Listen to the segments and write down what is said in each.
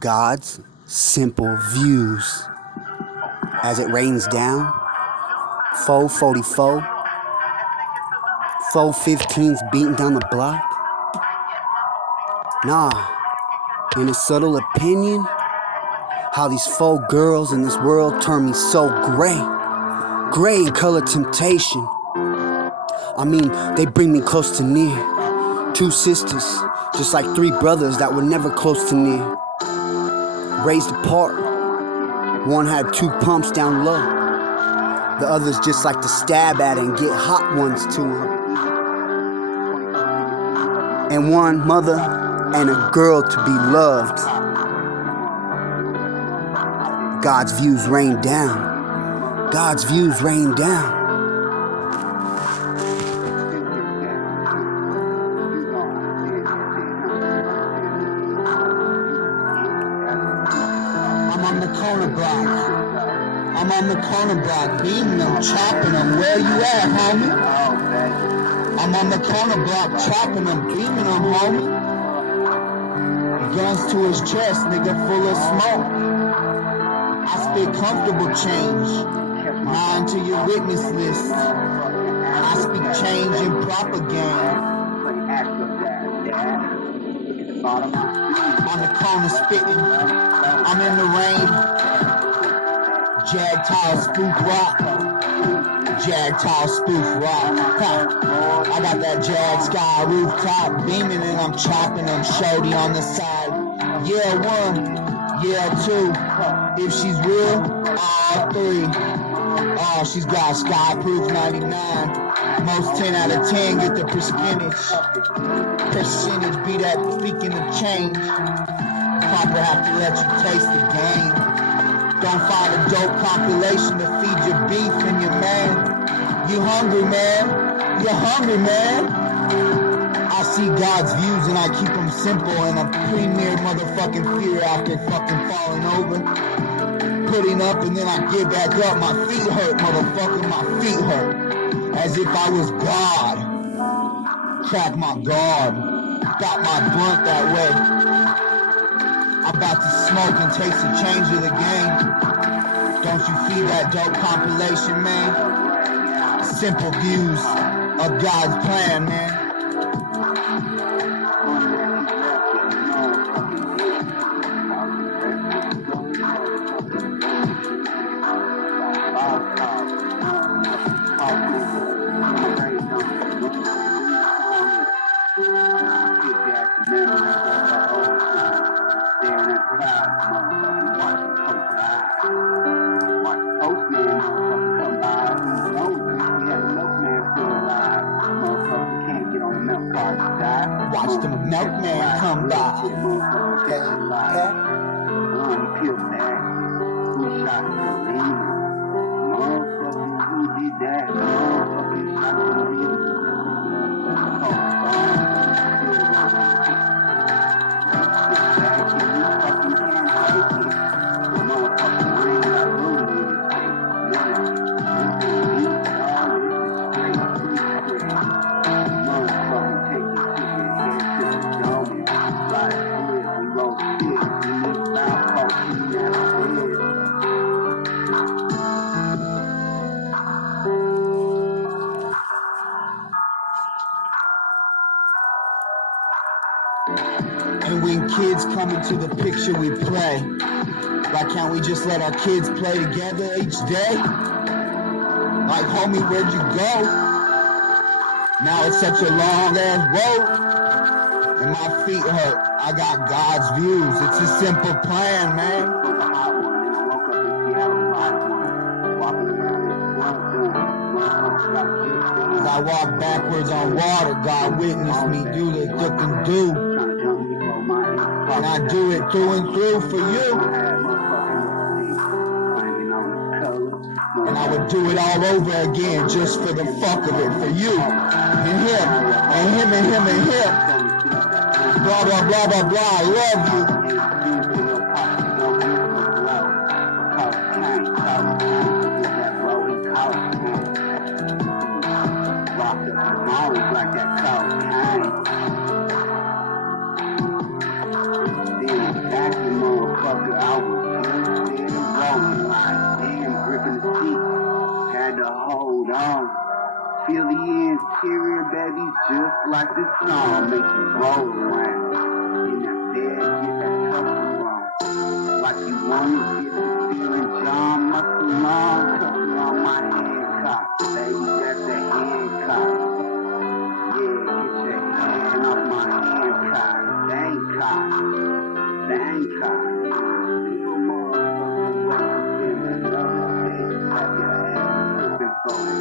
God's simple views. As it rains down, 444, 415's beating down the block. Nah, in a subtle opinion, how these four girls in this world turn me so gray in color temptation. I mean, they bring me close to near. Two sisters, just like three brothers that were never close to near. Raised apart, one had two pumps down low. The others just like to stab at it and get hot ones to them. And one mother and a girl to be loved. God's views rain down. God's views rain down. I'm on the corner block, beating them, chopping them. Where you at, homie? I'm on the corner block, chopping them, beating them, homie. Guns to his chest, nigga, full of smoke. I spit comfortable change, mine to your witness list. I speak change in propaganda. On the corner spitting, I'm in the rain. Jag tall spoof rock. Jag tall spoof rock. I got that Jag sky rooftop beaming and I'm chopping them shorty on the side. Yeah, one, yeah, two. If she's real, all three. Oh, she's got skyproof 99. Most 10 out of 10 get the percentage. Percentage be that speaking of change. Papa have to let you taste the game. Don't find a dope compilation to feed your beef and your man. You hungry, man? You hungry, man? I see God's views and I keep them simple and a premier motherfucking fear after fucking falling over. Putting up and then I get back up. My feet hurt, motherfucker, my feet hurt. As if I was God. Crack my guard. Got my blunt that way. I'm about to smoke and taste the change of the game. Don't you feel that dope compilation, man? Simple views of God's plan, man. Watch the milkman come by. And when kids come into the picture, we play. Like, can't we just let our kids play together each day? Like, homie, where'd you go? Now it's such a long-ass road. And my feet hurt. I got God's views. It's a simple plan, man. As I walk backwards on water, God witnessed me do the thick and do. And I do it through and through for you. And I would do it all over again just for the fuck of it, for you. And him, and him, and him, and him. Blah, blah, blah, blah, blah. I love you. Like that cocaine. Then back the motherfucker. baby, just like this song, make you roll around. In that bed, get that tucking on. Like you want it, get the feeling, John Muscle on, tucking on my Hancock. Baby, that's that Hancock. Yeah, get your hand off my Hancock. Bangkok. Bangkok. People motherfucking wake in another day. Have your ass looking for it.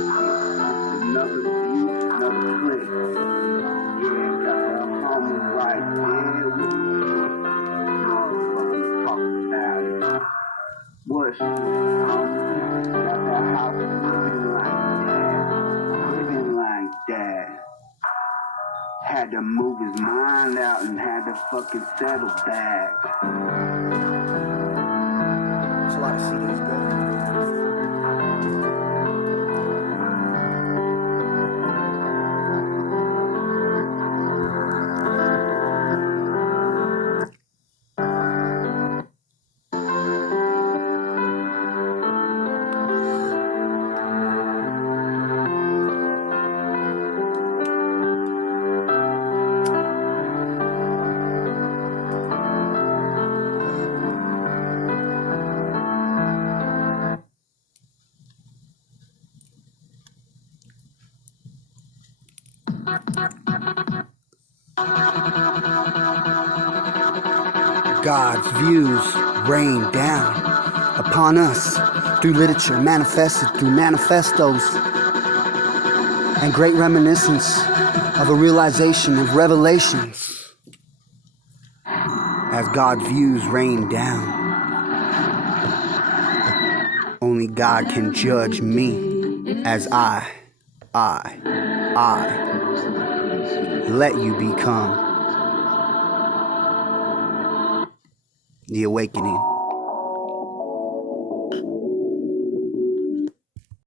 Another view, another click. Yeah, got the homie right there with me. Motherfucking talk about it. What shit, homie? Got that house living like that. Living like that. Had to move his mind out and had to fucking settle back. It's a lot of CDs, bro. God's views rain down upon us through literature, manifested through manifestos, and great reminiscence of a realization of revelations. As God's views rain down, only God can judge me as I let you become the awakening.